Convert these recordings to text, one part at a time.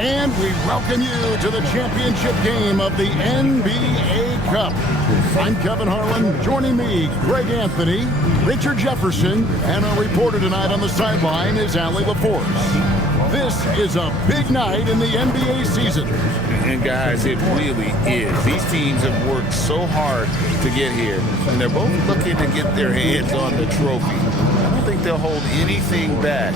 And we welcome you to the championship game of the NBA Cup. I'm Kevin Harlan. Joining me, Greg Anthony, Richard Jefferson, and our reporter tonight on the sideline is Allie LaForce. This is a big night in the NBA season. And guys, it really is. These teams have worked so hard to get here, and they're both looking to get their hands on the trophy. I don't think they'll hold anything back.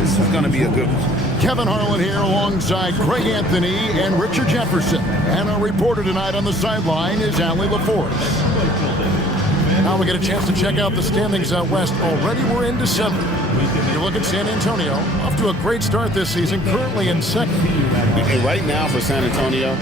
This is going to be a good one. Kevin Harlan here alongside Greg Anthony and Richard Jefferson. And our reporter tonight on the sideline is Allie LaForce. Now we get a chance to check out the standings out west. Already we're in December. You look at San Antonio, off to a great start this season, currently in second. And right now for San Antonio,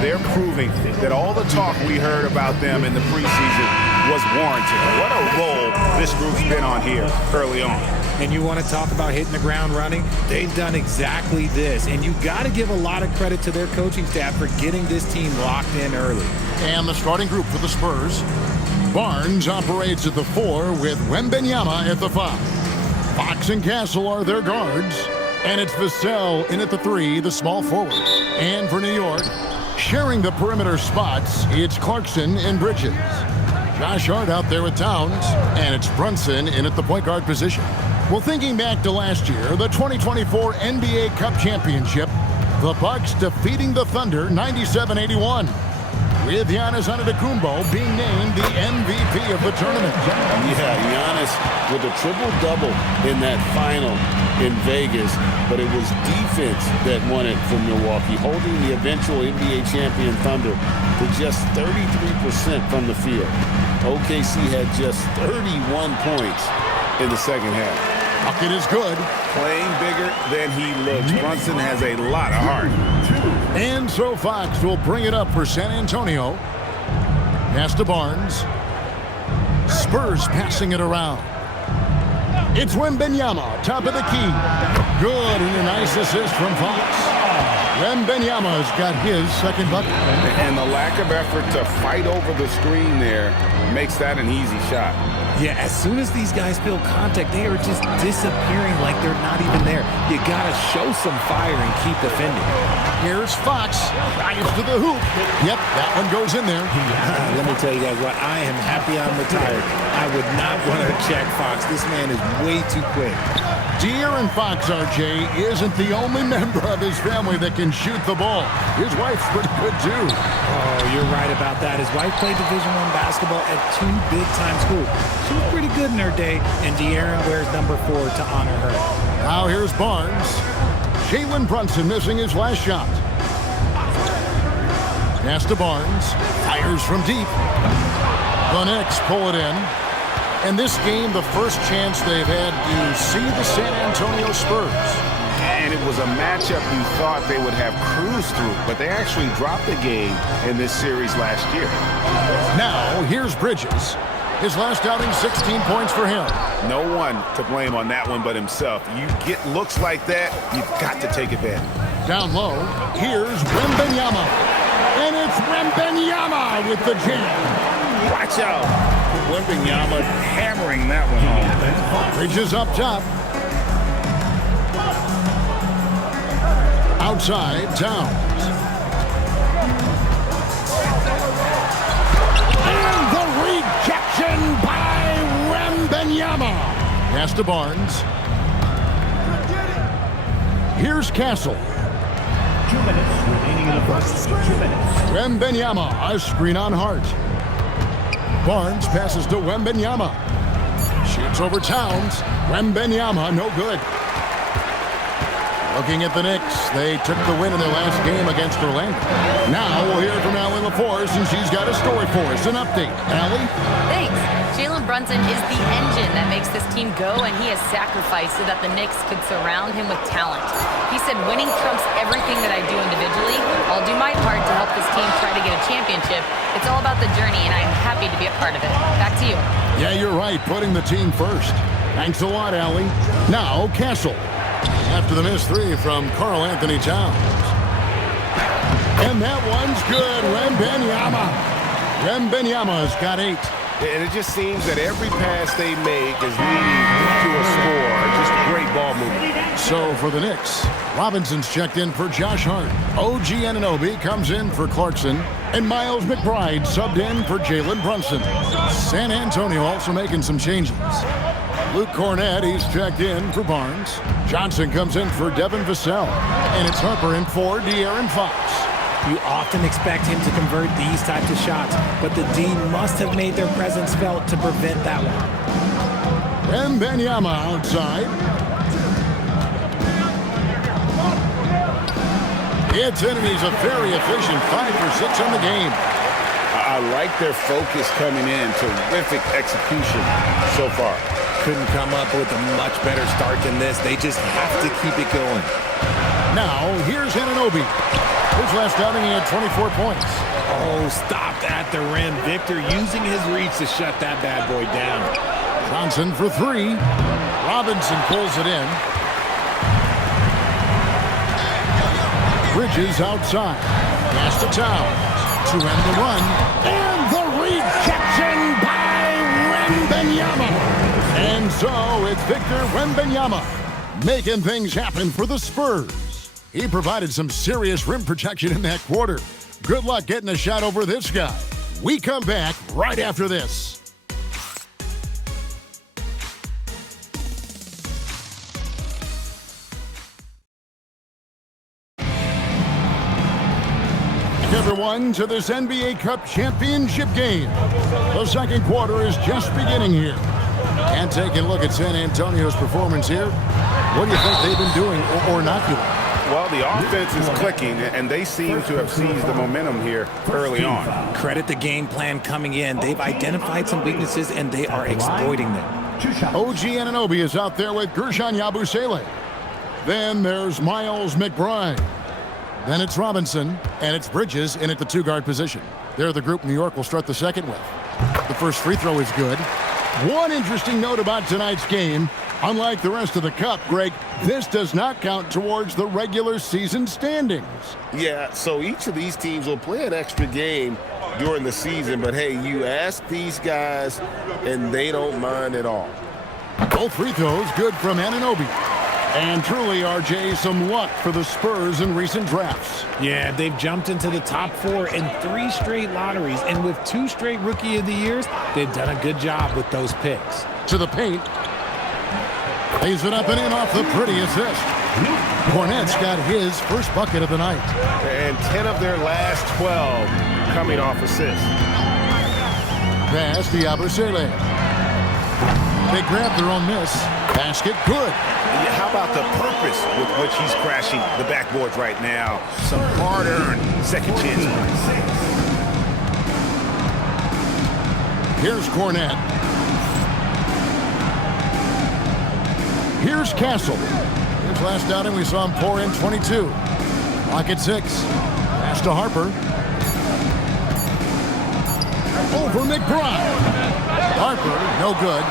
they're proving that all the talk we heard about them in the preseason was warranted. What a role this group's been on here early on. And you want to talk about hitting the ground running? They've done exactly this. And you got to give a lot of credit to their coaching staff for getting this team locked in early. And the starting group for the Spurs. Barnes operates at the 4 with Wembanyama at the 5. Fox and Castle are their guards. And it's Vassell in at the 3, the small forward. And for New York, sharing the perimeter spots, it's Clarkson and Bridges. Josh Hart out there with Towns. And it's Brunson in at the point guard position. Well, thinking back to last year, the 2024 NBA Cup Championship, the Bucks defeating the Thunder 97-81. With Giannis Antetokounmpo being named the MVP of the tournament. Yeah, Giannis with a triple-double in that final in Vegas, but it was defense that won it for Milwaukee, holding the eventual NBA champion Thunder to just 33% from the field. OKC had just 31 points in the second half. Bucket is good. Playing bigger than he looks. Brunson has a lot of heart. And so Fox will bring it up for San Antonio. Pass to Barnes. Spurs passing it around. It's Wembanyama, top of the key. Good, and a nice assist from Fox. Wembanyama's got his second bucket. And the lack of effort to fight over the screen there makes that an easy shot. Yeah, as soon as these guys feel contact, they are just disappearing like they're not even there. You got to show some fire and keep defending. Here's Fox. Drives to the hoop. Yep, that one goes in there. Let me tell you guys what, I am happy I'm retired. I would not want to check Fox. This man is way too quick. De'Aaron Fox, RJ, isn't the only member of his family that can shoot the ball. His wife's pretty good, too. Oh, you're right about that. His wife played Division I basketball at 2 big-time schools. She was pretty good in her day, and De'Aaron wears number 4 to honor her. Now here's Barnes. Jalen Brunson missing his last shot. Pass to Barnes. Fires from deep. The Knicks pull it in. And this game, the first chance they've had to see the San Antonio Spurs. And it was a matchup you thought they would have cruised through, but they actually dropped the game in this series last year. Now, here's Bridges. His last outing, 16 points for him. No one to blame on that one but himself. You get looks like that, you've got to take advantage. Down low, here's Wembanyama. And it's Wembanyama with the jam. Watch out. Wembanyama hammering that one home. Bridges up top. Outside, Towns. And the rejection by Wembanyama. Pass to Barnes. Here's Castle. 2 minutes remaining in the first. 2 minutes. Wembanyama, a screen on Hart. Barnes passes to Wembanyama. Shoots over Towns. Wembanyama, no good. Looking at the Knicks, they took the win in their last game against Orlando. Now we'll hear from Allie LaForce, and she's got a story for us. An update. Allie? Thanks. Jalen Brunson is the engine that makes this team go, and he has sacrificed so that the Knicks could surround him with talent. He said, winning trumps everything that I do individually. I'll do my part to help this team try to get a championship. It's all about the journey, and I'm happy to be a part of it. Back to you. Yeah, you're right. Putting the team first. Thanks a lot, Allie. Now, Castle. After the missed 3 from Karl Anthony Towns. And that one's good. Wembanyama. Wembanyama's got 8. And it just seems that every pass they make is leading to a score. Just great ball movement. So for the Knicks, Robinson's checked in for Josh Hart. OG Anunoby comes in for Clarkson. And Miles McBride subbed in for Jalen Brunson. San Antonio also making some changes. Luke Cornett, he's checked in for Barnes. Johnson comes in for Devin Vassell. And it's Harper in for De'Aaron Fox. You often expect him to convert these types of shots, but the D must have made their presence felt to prevent that one. Wembanyama outside. It's in, and he's a very efficient 5 for 6 in the game. I like their focus coming in. Terrific execution so far. Couldn't come up with a much better start than this. They just have to keep it going. Now, here's Anunoby. His last outing, he had 24 points. Oh, stopped at the rim. Victor using his reach to shut that bad boy down. Johnson for 3. Robinson pulls it in. Bridges outside. Pass to Towns. To end the run. And the rejection by Wembanyama. And so it's Victor Wembanyama making things happen for the Spurs. He provided some serious rim protection in that quarter. Good luck getting a shot over this guy. We come back right after this. Everyone to this NBA Cup championship game. The second quarter is just beginning here. And taking a look at San Antonio's performance here. What do you think they've been doing or not doing? Well, the offense is clicking, and they seem to have seized the momentum here early on. Credit the game plan coming in. They've identified some weaknesses, and they are exploiting them. OG Anunoby is out there with Guerschon Yabusele. Then there's Miles McBride. Then it's Robinson, and it's Bridges in at the 2-guard position. They're the group New York will start the second with. The first free throw is good. One interesting note about tonight's game, unlike the rest of the Cup, Greg, this does not count towards the regular season standings. Yeah, so each of these teams will play an extra game during the season, but hey, you ask these guys, and they don't mind at all. Both free throws good from Anunoby. And truly, RJ, some luck for the Spurs in recent drafts. Yeah, they've jumped into the top 4 in 3 straight lotteries, and with 2 straight Rookie of the Years, they've done a good job with those picks. To the paint. Lays it up and in off the pretty assist. Cornett's got his first bucket of the night. And 10 of their last 12 coming off assists. Pass to Yabusele. They grab their own miss. Basket good. How about the purpose with which he's crashing the backboards right now? Some hard-earned second chance points. Here's Cornett. Here's Castle. His last outing, we saw him pour in 22. Clock at 6. Pass to Harper. Over McBride. Harper, no good.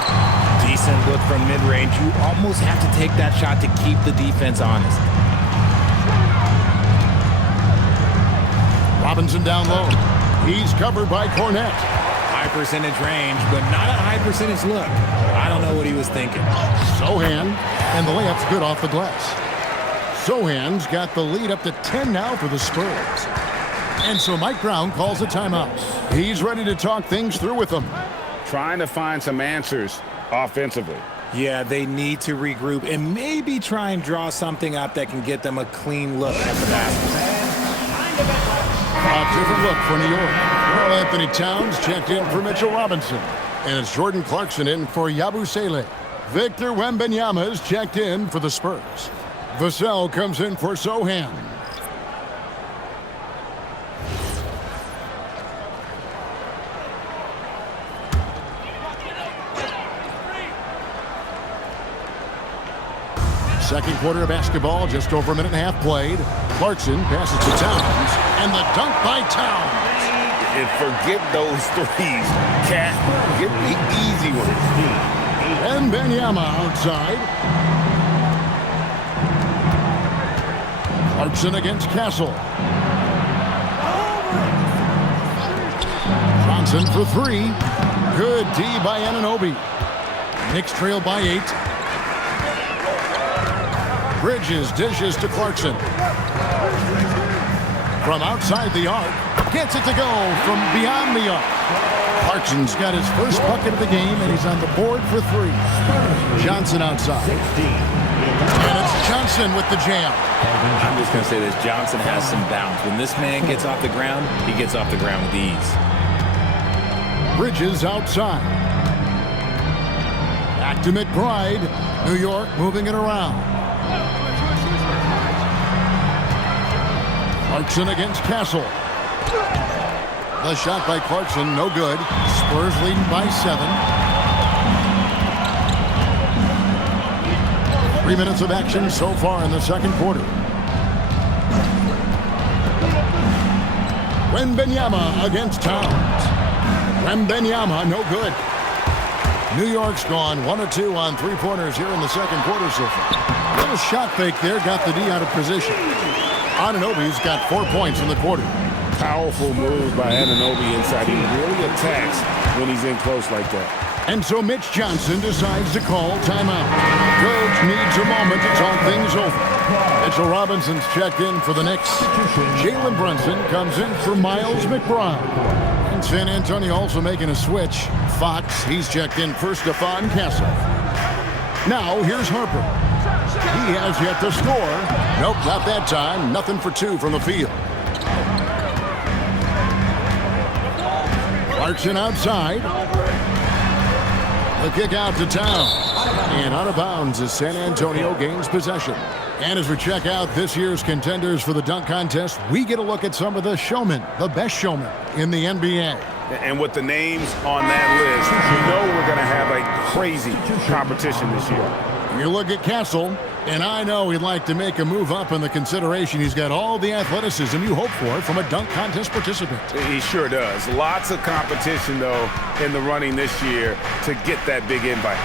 Decent look from mid-range. You almost have to take that shot to keep the defense honest. Robinson down low. He's covered by Cornett. High percentage range, but not a high percentage look. I don't know what he was thinking. Sohan, and the layup's good off the glass. Sohan's got the lead up to 10 now for the Spurs. And so Mike Brown calls a timeout. He's ready to talk things through with them. Trying to find some answers offensively. Yeah, they need to regroup and maybe try and draw something up that can get them a clean look at the basket. A different look for New York. Well, Anthony Towns checked in for Mitchell Robinson. And it's Jordan Clarkson in for Yabusele. Victor Wembanyama is checked in for the Spurs. Vassell comes in for Sohan. Second quarter of basketball, just over a minute and a half played. Clarkson passes to Towns, and the dunk by Towns. And forget those threes, Cat. Get the easy ones. And Wembanyama outside. Clarkson against Castle. Johnson for 3. Good D by Anunoby. Knicks trail by 8. Bridges dishes to Clarkson. From outside the arc, gets it to go from beyond the arc. Clarkson's got his first bucket of the game, and he's on the board for 3. Johnson outside. And it's Johnson with the jam. I'm just going to say this. Johnson has some bounce. When this man gets off the ground, he gets off the ground with ease. Bridges outside. Back to McBride. New York moving it around. Clarkson against Castle. The shot by Clarkson, no good. Spurs leading by 7. 3 minutes of action so far in the second quarter. Wembanyama against Towns. Wembanyama, no good. New York's gone 1 of 2 on 3-pointers here in the second quarter so far. Little shot fake there, got the D out of position. Anunoby's got 4 points in the quarter. Powerful move by Anunoby inside. He really attacks when he's in close like that. And so Mitch Johnson decides to call timeout. Coach needs a moment to talk things over. Mitchell Robinson's checked in for the Knicks. Jalen Brunson comes in for Miles McBride. And San Antonio also making a switch. Fox, he's checked in for Stephon Castle. Now here's Harper. He has yet to score. Nope, not that time. Nothing for 2 from the field. Clarkson outside. The kick out to Towns. And out of bounds as San Antonio gains possession. And as we check out this year's contenders for the dunk contest, we get a look at some of the showmen, the best showmen in the NBA. And with the names on that list, you know we're going to have a crazy competition this year. You look at Castle, and I know he'd like to make a move up in the consideration. He's got all the athleticism you hope for from a dunk contest participant. He sure does. Lots of competition, though, in the running this year to get that big invite.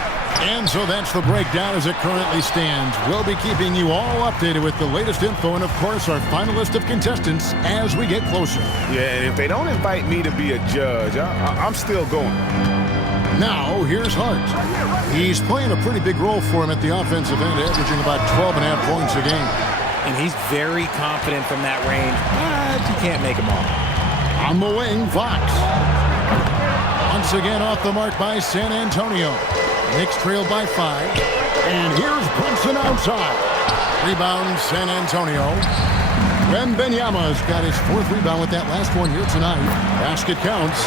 And so that's the breakdown as it currently stands. We'll be keeping you all updated with the latest info and, of course, our final list of contestants as we get closer. Yeah, and if they don't invite me to be a judge, I'm still going. Now, here's Hart. He's playing a pretty big role for him at the offensive end, averaging about 12.5 points a game. And he's very confident from that range, but you can't make him all. On the wing, Fox. Once again off the mark by San Antonio. Knicks trail by 5. And here's Brunson outside. Rebound, San Antonio. Wembanyama's got his 4th rebound with that last one here tonight. Basket counts.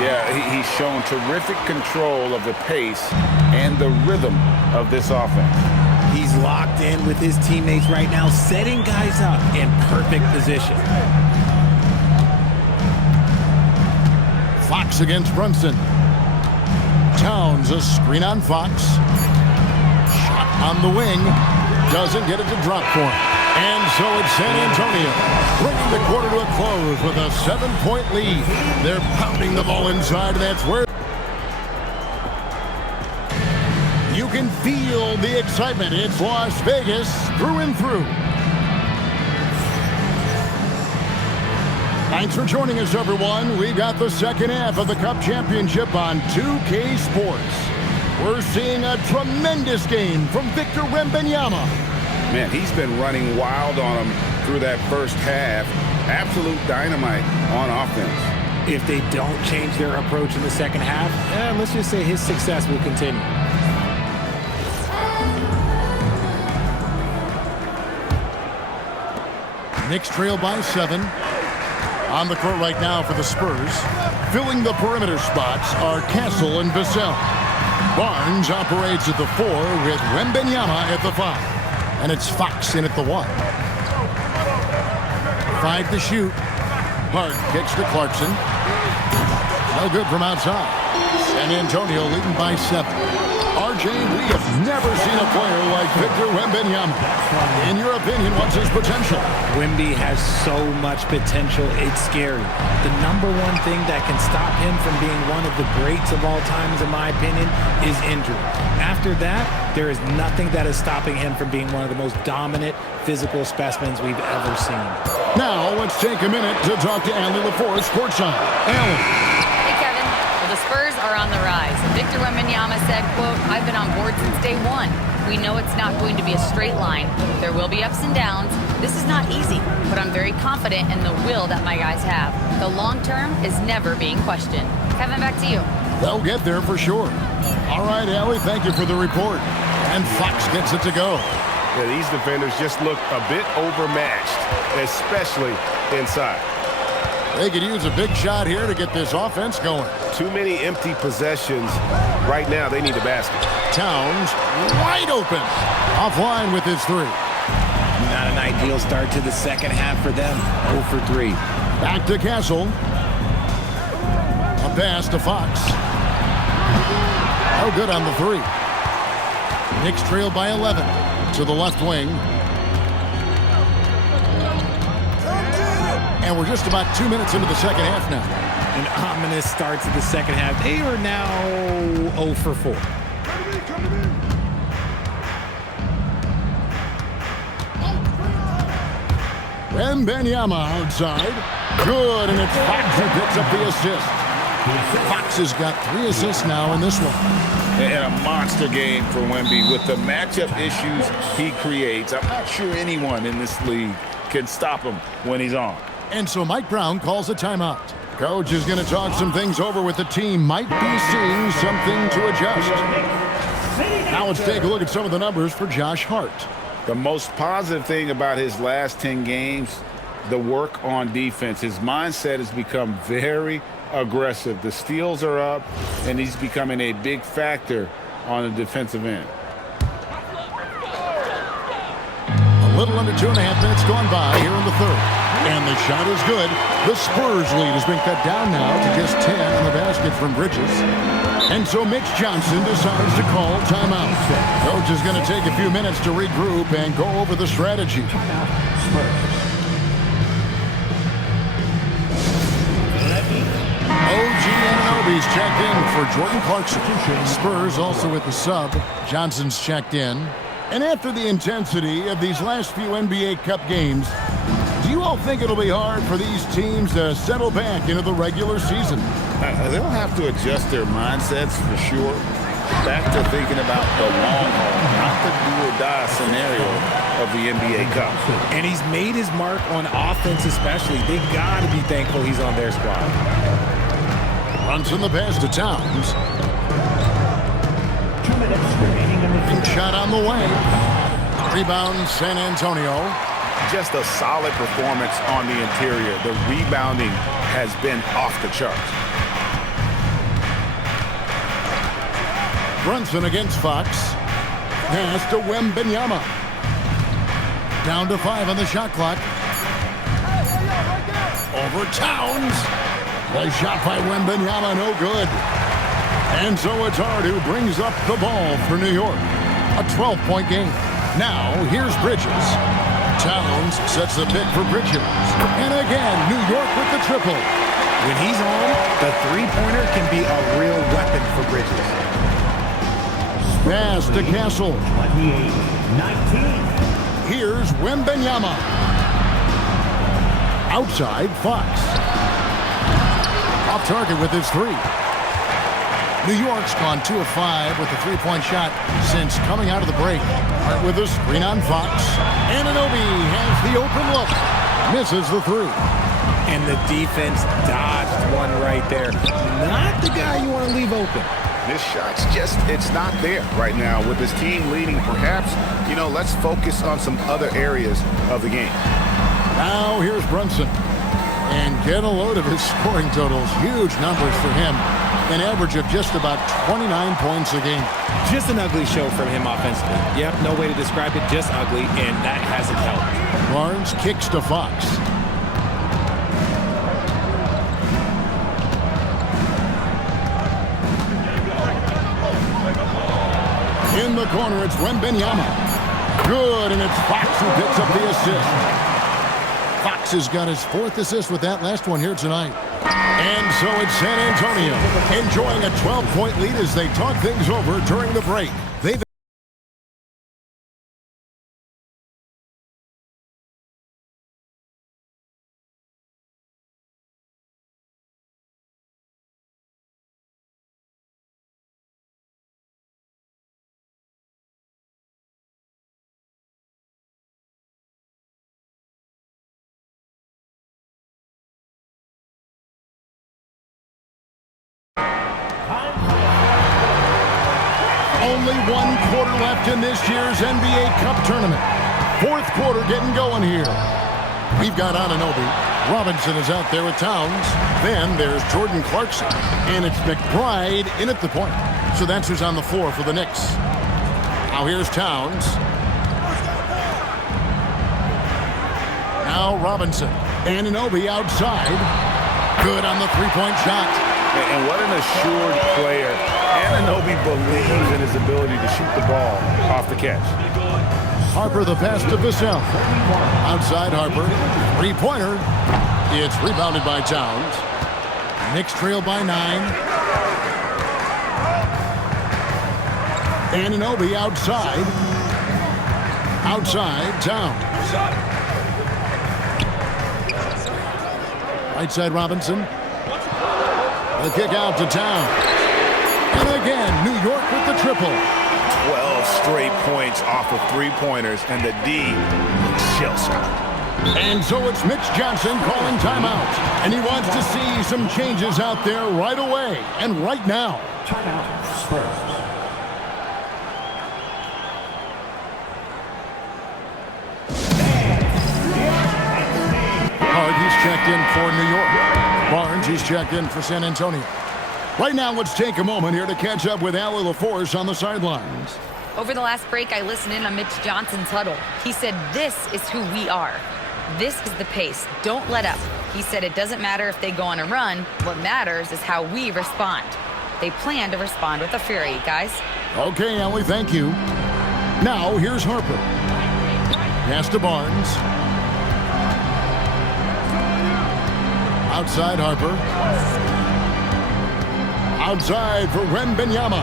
Yeah, he's shown terrific control of the pace and the rhythm of this offense. He's locked in with his teammates right now, setting guys up in perfect position. Fox against Brunson. Towns, a screen on Fox. Shot on the wing. Doesn't get it to drop for him. And so it's San Antonio bringing the quarter to a close with a 7-point lead. They're pounding the ball inside. That's where you can feel the excitement. It's Las Vegas through and through. Thanks for joining us, everyone. We got the second half of the Cup Championship on 2K Sports. We're seeing a tremendous game from Victor Wembanyama. Man, he's been running wild on him through that first half. Absolute dynamite on offense. If they don't change their approach in the second half, let's just say his success will continue. Knicks trail by 7. On the court right now for the Spurs. Filling the perimeter spots are Castle and Vassell. Barnes operates at the 4 with Wembanyama at the 5. And it's Fox in at the 1. 5 to shoot. Hart kicks to Clarkson. No good from outside. San Antonio leading by 7. RJ, we have never seen a player like Victor Wembanyama. In your opinion, what's his potential? Wemby has so much potential, it's scary. The number one thing that can stop him from being one of the greats of all times, in my opinion, is injury. After that, there is nothing that is stopping him from being one of the most dominant physical specimens we've ever seen. Now, let's take a minute to talk to Allie LaForce courtside. Allie. Hey, Kevin. Well, the Spurs are on the rise. Victor Victor Wembanyama said, quote, "I've been on board since day one. We know it's not going to be a straight line. There will be ups and downs. This is not easy, but I'm very confident in the will that my guys have. The long term is never being questioned." Kevin, back to you. They'll get there for sure. All right, Allie, thank you for the report. And Fox gets it to go. Yeah, these defenders just look a bit overmatched, especially inside. They could use a big shot here to get this offense going. Too many empty possessions. Right now, they need a basket. Towns wide open. Offline with his three. Not an ideal start to the second half for them. 0 for 3. Back to Castle. A pass to Fox. No good on the three. Knicks trail by 11 to the left wing. And we're just about 2 minutes into the second half now. An ominous start to the second half. They are now 0 for 4. Wembanyama outside. Good, and it's Fox who picks up the assist. Fox has got 3 assists now in this one. And a monster game for Wemby with the matchup issues he creates. I'm not sure anyone in this league can stop him when he's on. And so Mike Brown calls a timeout. Coach is going to talk some things over with the team. Might be seeing something to adjust. Now let's take a look at some of the numbers for Josh Hart. The most positive thing about his last 10 games, the work on defense. His mindset has become very aggressive. The steals are up, and he's becoming a big factor on the defensive end. A little under 2.5 minutes gone by here in the third. And the shot is good. The Spurs lead has been cut down now to just 10 on the basket from Bridges. And so Mitch Johnson decides to call timeout. Coach is going to take a few minutes to regroup and go over the strategy. OG Anunoby's checked in for Jordan Clarkson. Spurs also with the sub. Johnson's checked in. And after the intensity of these last few NBA Cup games, do you all think it'll be hard for these teams to settle back into the regular season? They'll have to adjust their mindsets for sure. Back to thinking about the long haul, not the do-or-die scenario of the NBA Cup. And he's made his mark on offense especially. They got to be thankful he's on their squad. Brunson the pass to Towns. 2 minutes remaining in the And shot on the way. Rebound San Antonio. Just a solid performance on the interior. The rebounding has been off the charts. Brunson against Fox. Pass to Wembanyama. Down to 5 on the shot clock. Over Towns. The shot by Wembanyama, no good. And so it's Hart who brings up the ball for New York. A 12-point game. Now, here's Bridges. Towns sets the pick for Bridges. And again, New York with the triple. When he's on, the three-pointer can be a real weapon for Bridges. Pass to Castle. 28-19. Here's Wembanyama. Outside, Fox. Off target with his three. New York's gone 2 of 5 with a three-point shot since coming out of the break. Hart with a screen on Fox. Anunoby has the open look. Misses the three. And the defense dodged one right there. Not the guy you want to leave open. This shot's just, it's not there right now. With his team leading, perhaps, let's focus on some other areas of the game. Now here's Brunson. And get a load of his scoring totals. Huge numbers for him. An average of just about 29 points a game. Just an ugly show from him offensively. Yep, no way to describe it, just ugly, and that hasn't helped. Barnes kicks to Fox. In the corner, it's Wembanyama. Good, and it's Fox who picks up the assist. Fox has got his 4th assist with that last one here tonight. And so it's San Antonio enjoying a 12-point lead as they talk things over during the break. They've one quarter left in this year's NBA Cup tournament. Fourth quarter getting going here. We've got Anunoby. Robinson is out there with Towns. Then there's Jordan Clarkson. And it's McBride in at the point. So that's who's on the floor for the Knicks. Now here's Towns. Now Robinson. Anunoby outside. Good on the three-point shot. And what an assured player. Anunoby believes in his ability to shoot the ball off the catch. Harper the pass to Vassell. Outside Harper. Three-pointer. It's rebounded by Towns. Knicks trail by 9. Anunoby outside. Outside Towns. Right side Robinson. The kick out to Towns. And again, New York with the triple. 12 straight points off of three-pointers, and the D looks shell-shocked. And so it's Mitch Johnson calling timeout. And he wants to see some changes out there right away and right now. Timeout, Spurs. Hart, he's checked in for New York. Barnes, he's checked in for San Antonio. Right now, let's take a moment here to catch up with Allie LaForce on the sidelines. Over the last break, I listened in on Mitch Johnson's huddle. He said, this is who we are. This is the pace. Don't let up. He said it doesn't matter if they go on a run. What matters is how we respond. They plan to respond with a fury, guys. Okay, Allie, thank you. Now, here's Harper. Pass to Barnes. Outside Harper. Outside for Wembanyama.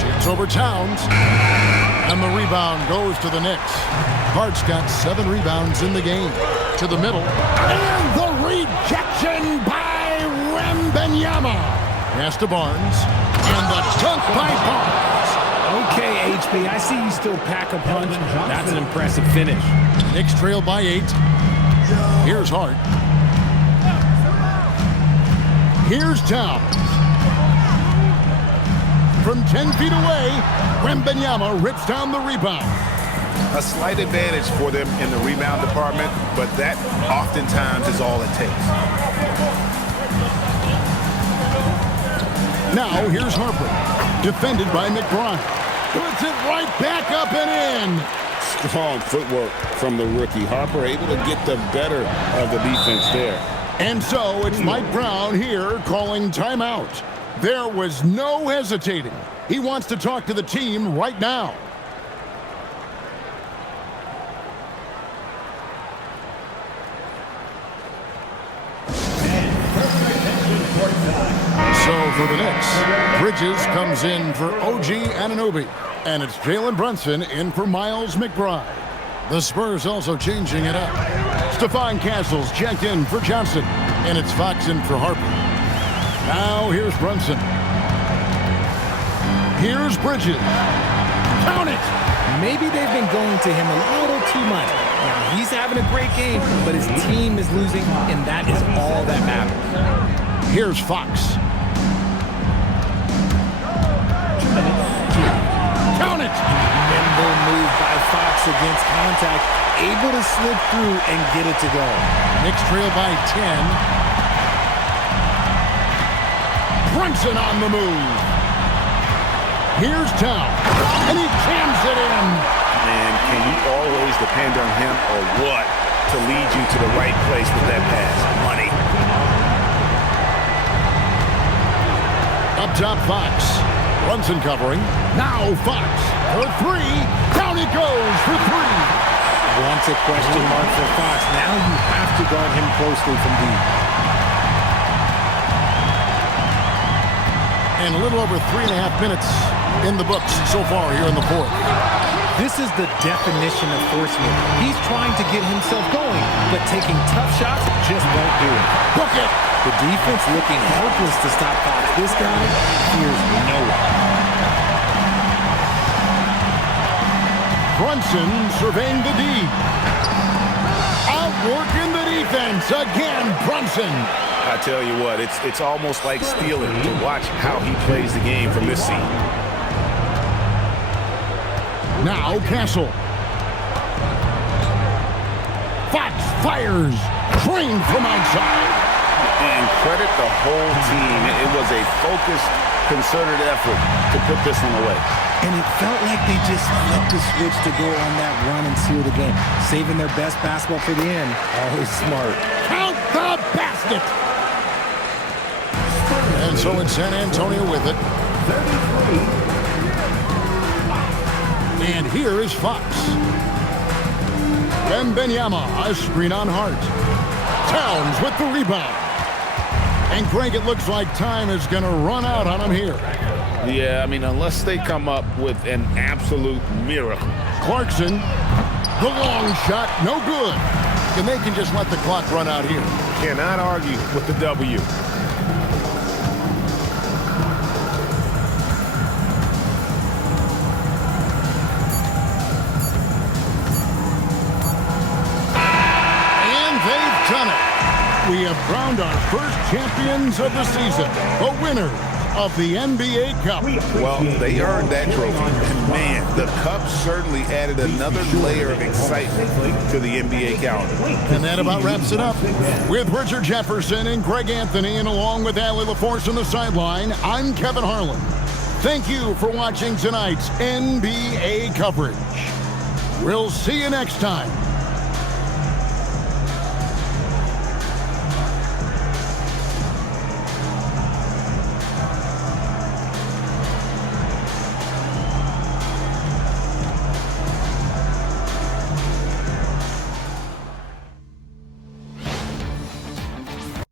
Shoots over Towns. And the rebound goes to the Knicks. Hart's got 7 rebounds in the game. To the middle. And the rejection by Wembanyama. Pass to Barnes. And the dunk by Barnes. Okay, HB, I see you still pack a punch. That's an impressive finish. Knicks trail by 8. Here's Hart. Here's Towns. From 10 feet away, Wembanyama rips down the rebound. A slight advantage for them in the rebound department, but that oftentimes is all it takes. Now here's Harper. Defended by McBride. Puts it right back up and in. Strong footwork from the rookie. Harper able to get the better of the defense there. And so it's Mike Brown here calling timeout. There was no hesitating. He wants to talk to the team right now. So for the Knicks, Bridges comes in for OG Anunoby. And it's Jalen Brunson in for Miles McBride. The Spurs also changing it up. Stephon Castle's checked in for Johnson. And it's Fox in for Harper. Now here's Brunson. Here's Bridges. Count it! Maybe they've been going to him a little too much. Now, he's having a great game, but his team is losing, and that is all that matters. Here's Fox. Count it! Nimble move by Fox against contact, able to slip through and get it to go. Knicks trail by 10. Brunson on the move. Here's Towns, and he jams it in. And can you always depend on him or what to lead you to the right place with that pass? Money. Up top, Fox. Brunson covering. Now Fox for 3. Down it goes for 3. Once a question mark for Fox. Now you have to guard him closely from deep. And a little over 3.5 minutes in the books so far here in the fourth. This is the definition of forceman. He's trying to get himself going, but taking tough shots just won't do it. Book it! The defense looking helpless to stop Fox. This guy fears no one. Brunson surveying the D. Outworking the defense again, Brunson. I tell you what, it's almost like stealing to watch how he plays the game from this seat. Now Castle. Fox fires. Crane from outside. And credit the whole team. It was a focused, concerted effort to put this one away. And it felt like they just flipped the switch to go on that run and seal the game. Saving their best basketball for the end. Always smart. Count the basket. And so it's San Antonio with it. 33. And here is Fox. Wembanyama, a screen on Hart. Towns with the rebound. And Greg, it looks like time is going to run out on him here. Yeah, I mean, unless they come up with an absolute miracle. Clarkson, the long shot, no good. And they can just let the clock run out here. Cannot argue with the W. Done it. We have crowned our first champions of the season, the winners of the NBA Cup. Well, they earned that trophy. And man, the Cup certainly added another layer of excitement to the NBA calendar. And that about wraps it up. With Richard Jefferson and Greg Anthony, and along with Allie LaForce on the sideline, I'm Kevin Harlan. Thank you for watching tonight's NBA coverage. We'll see you next time